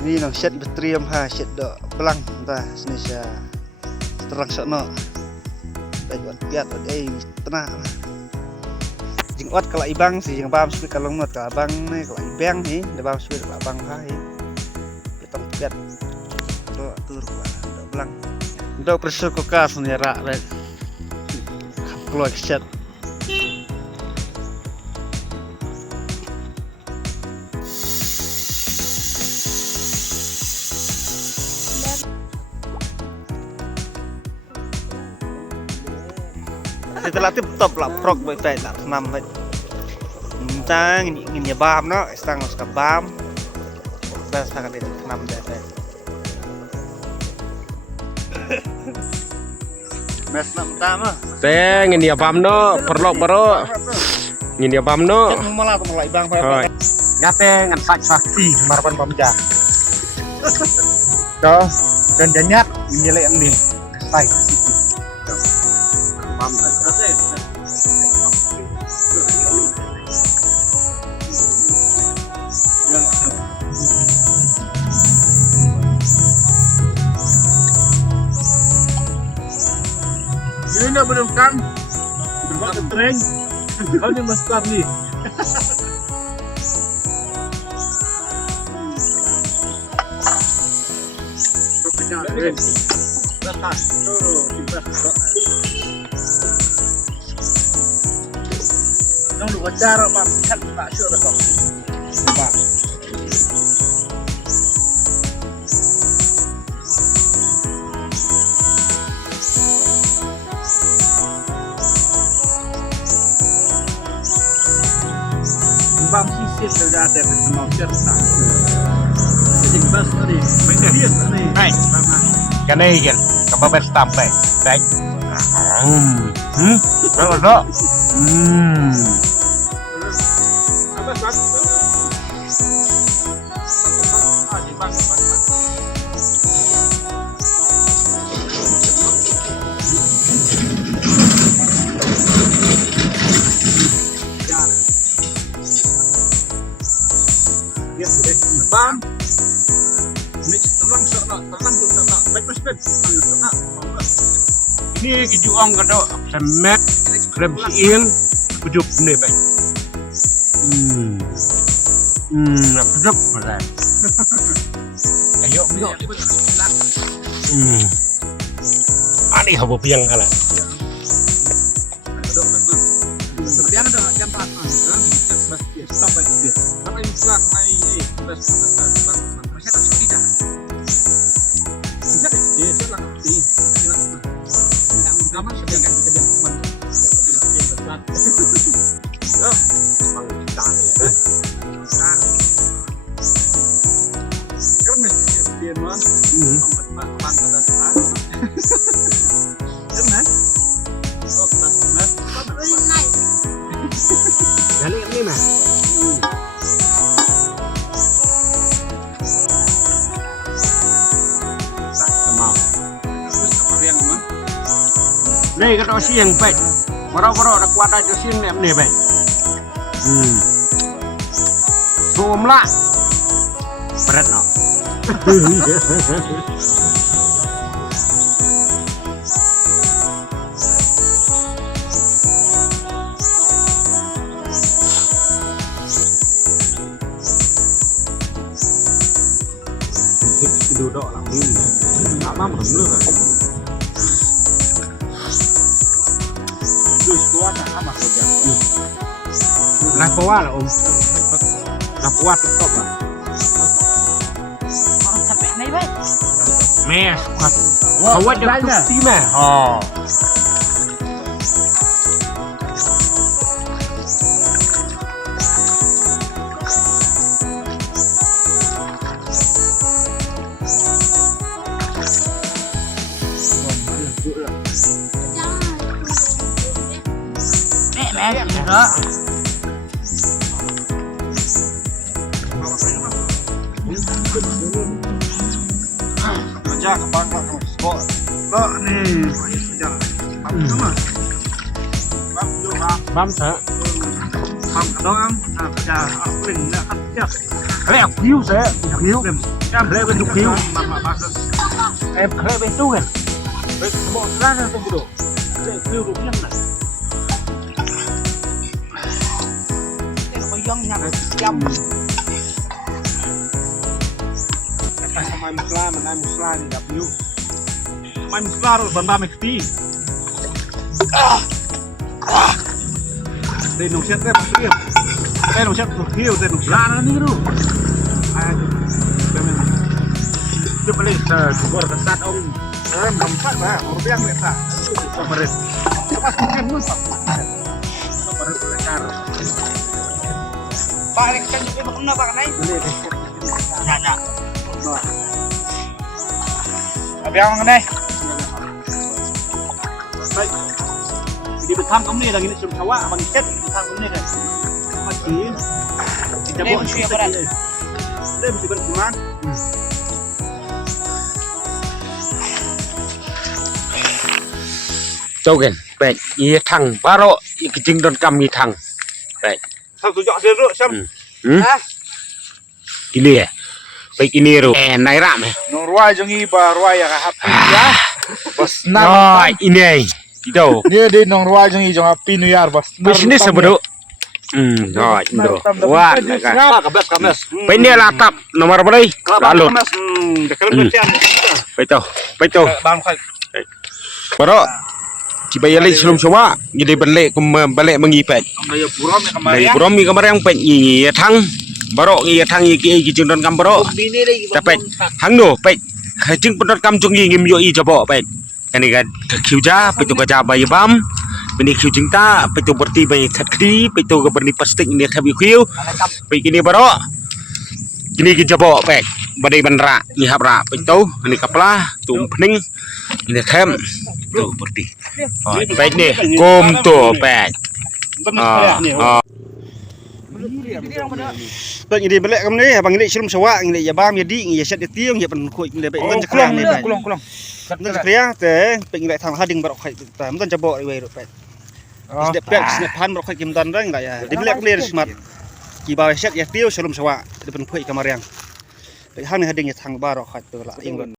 Ini nang set betriam ha set do pelang ta Indonesia terang sono. Baik buat piat ai tenang. Jing ot kalau ibang sih jing bam speed kalau ngot kalau abang nih kalau ibang nih da bam speed kalau abang ha hi. Petong piat do tur do pelang. Do pressure kokas nyara baik. Keluar set. Setelah tip top lah prok baik lah enam baik. Kita ingin ya bam no, setang suka bam. Kita setang itu enam baik. Mes enam pertama. Teng ini ya bam no, perlok baru. Ini ya bam no. Cek malah tu mulai bang. Ngate ngan saksi marapan pamja. Đó, dan janyat ini lek ni. Baik. Bam. Ini nak berdekat, berdekat tren. Kau ni mesti ni. Nong lu acara bang, kan tak sure kau. Bang. Bang sisir sudah ada bersama cerita. Jadi bas tadi, dia tadi. Hai. Cái này kìa, các bác biết stamp này. Đấy. Đó là đó. Bam. Mix tenang sana, tenang tu sana. Baik masuk. Sana. Ini kejuang kado semet remsiin kujup nih baik. Kujup berat. Ayo biar. Ani habo piang ala. Dia ada jam 4 sampai dia. Sampai muslak mai masih tak tidak. Bisa dia silakan di. Kamu sedang kita jam teman. Karena dia man, empat ada sah. Jangan. Oh, mas. Jadi ini mah. Đây cái đó xiềng vậy, baro đã qua đây cho xiềng em này vậy. Zoom lại, berat no. Đồ đỏ làm như đã bám hứng luôn rồi. Lapoa là Lapoa top là Sampai ni baik. mẹ hoặc không có được chút tí mà Mẹ đó. Kerja ke bangka ke sport. Lo nih, jangan. Sama. Bang, yo bang. bám thở Bang doang. Kerja apa ini? Kerja. Kalian view saya, view. Em kalian bên view. Em kalian bên tu kan. Baik, mau selana tu bro. Saya view tu yang nak. Yang nyampe jam. Kata sama musla, mana musla ni dah view. Sama musla tu bamba mesti. Đây nông xét rất là nhiều. Đây nông xét thuộc hiếu, đây nông lá nó đi luôn. Chụp lên buat kesat om. Nông phát mà, orang yang mereka. Kemarin. Pas mungkin musuh. Kemarin belajar. Balik kan juga bakal bak nai. Nah. Abang nai. Baik. Di betam kamu ni lagi ni sebab awak abang chat betam kamu ni kan. Mesti. Kita buat siapa dah. Dia mesti berkuman. Châu gen bẹt y thằng baro y cái chừng đòn cầm y thằng bẹt Sao tu jauh dia ruk Syam. ini ya baik ini ro naik ram Nong ruai jongi ba ruai yang happy ya. Bos nah ini itu Dia di nong ruai jongi jong happy New Year bos. bisnis sebelum rồi itu wah kan Kames. ini latap nomor berapa lalu betul Bang khai. baro Cibaya lagi sebelum coba jadi balik mengipet Daya buram yang kemarin. dari Brom mi kemarin pet y thang baro y thang y chừng đòn cầm baro ta pet hang no pet chừng đòn cầm chung y ngim yo y coba pet kan ni kan khiu ja petu ka ja bay bam bini khiu cinta petu berti bay thakri petu ka berni plastik ni thabi khiu pe kini baro kini ki coba pet badai bandra ni habra petu ni kapla tum pning ni them tu berti pet ni kom tu pet Baik ini balik kamu ni, abang ini sebelum sawak ini ya bam jadi ya set tiang ya pen kuit ini baik man cakram ni baik. Kulong. Man cakria teh pengen lại thang hading barok khai ta man jabo iwe ro baik. Snap pek snap pan barok khai kim dan rang enggak ya. Di balik ni smart. Ki bawa set ya tiang sebelum sawak di pen kuit kamariang. Baik hang ni hading ya thang barok khai tu lah ingron.